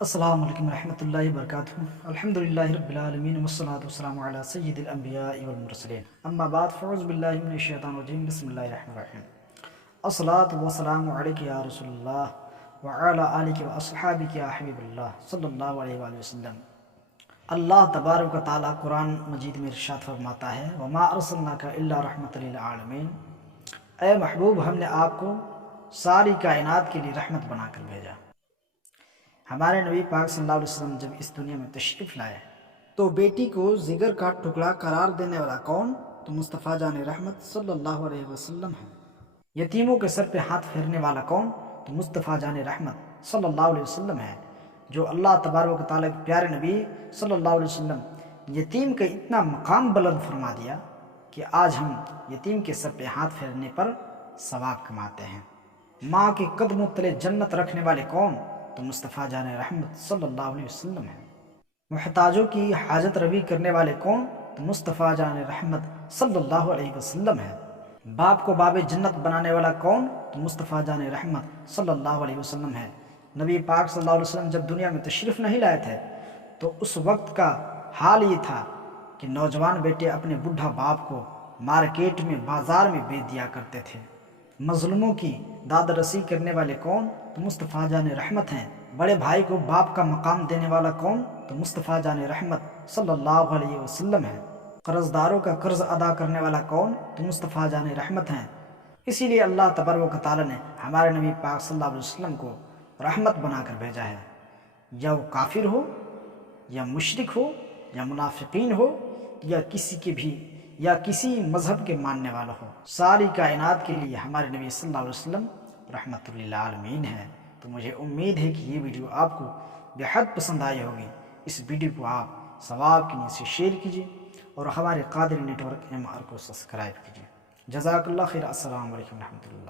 السلام علیکم ورحمۃ اللہ وبرکاتہ۔ الحمدللہ رب العالمین والصلاة والسلام علی سید الانبیاء والمرسلین، اما بعد فاعوذ باللہ من الشیطان الرجیم، بسم اللہ الرحمن الرحیم۔ الصلاة والسلام علیک یا رسول اللہ وعلی آلک واصحابک یا حبیب اللہ صلی اللہ علیہ وآلہ وسلم۔ اللہ تبارک و تعالیٰ قرآن مجید میں ارشاد فرماتا ہے، وما ارسلناک الا رحمۃ للعالمین، اے محبوب ہم نے آپ کو ساری کائنات کے لیے رحمت بنا کر بھیجا۔ ہمارے نبی پاک صلی اللہ علیہ وسلم جب اس دنیا میں تشریف لائے تو بیٹی کو جگر کا ٹکڑا قرار دینے والا کون؟ تو مصطفیٰ جان رحمت صلی اللہ علیہ وسلم ہے۔ یتیموں کے سر پہ ہاتھ پھیرنے والا کون؟ تو مصطفیٰ جان رحمت صلی اللہ علیہ وسلم ہے۔ جو اللہ تبارک و تعالیٰ کے پیارے نبی صلی اللہ علیہ وسلم یتیم کا اتنا مقام بلند فرما دیا کہ آج ہم یتیم کے سر پہ ہاتھ پھیرنے پر ثواب کماتے ہیں۔ ماں کے قدموں تلے جنت رکھنے والے کون؟ تو مصطفیٰ جان رحمت صلی اللہ علیہ وسلم ہے۔ محتاجوں کی حاجت روا کرنے والے کون؟ تو مصطفیٰ جان رحمت صلی اللہ علیہ وسلم ہے۔ باپ کو باب جنت بنانے والا کون؟ تو مصطفیٰ جان رحمت صلی اللہ علیہ وسلم ہے۔ نبی پاک صلی اللہ علیہ وسلم جب دنیا میں تشریف نہیں لائے تھے تو اس وقت کا حال یہ تھا کہ نوجوان بیٹے اپنے بوڑھا باپ کو مارکیٹ میں بازار میں بیچ دیا کرتے تھے۔ مظلوموں کی داد رسی کرنے والے کون؟ تو مصطفیٰ جان رحمت ہیں۔ بڑے بھائی کو باپ کا مقام دینے والا کون؟ تو مصطفیٰ جان رحمت صلی اللہ علیہ وسلم ہے۔ قرض داروں کا قرض ادا کرنے والا کون؟ تو مصطفیٰ جان رحمت ہیں۔ اسی لیے اللہ تبارک و تعالیٰ نے ہمارے نبی پاک صلی اللہ علیہ وسلم کو رحمت بنا کر بھیجا ہے۔ یا وہ کافر ہو یا مشرک ہو یا منافقین ہو یا کسی مذہب کے ماننے والا ہو، ساری کائنات کے لیے ہمارے نبی صلی اللہ علیہ وسلم رحمت للعالمین ہے۔ تو مجھے امید ہے کہ یہ ویڈیو آپ کو بے حد پسند آئی ہوگی۔ اس ویڈیو کو آپ ثواب کی نیت سے شیئر کیجیے اور ہمارے قادری نیٹ ورک MR کو سبسکرائب کیجیے۔ جزاک اللہ خیر۔ السلام علیکم ورحمۃ اللہ۔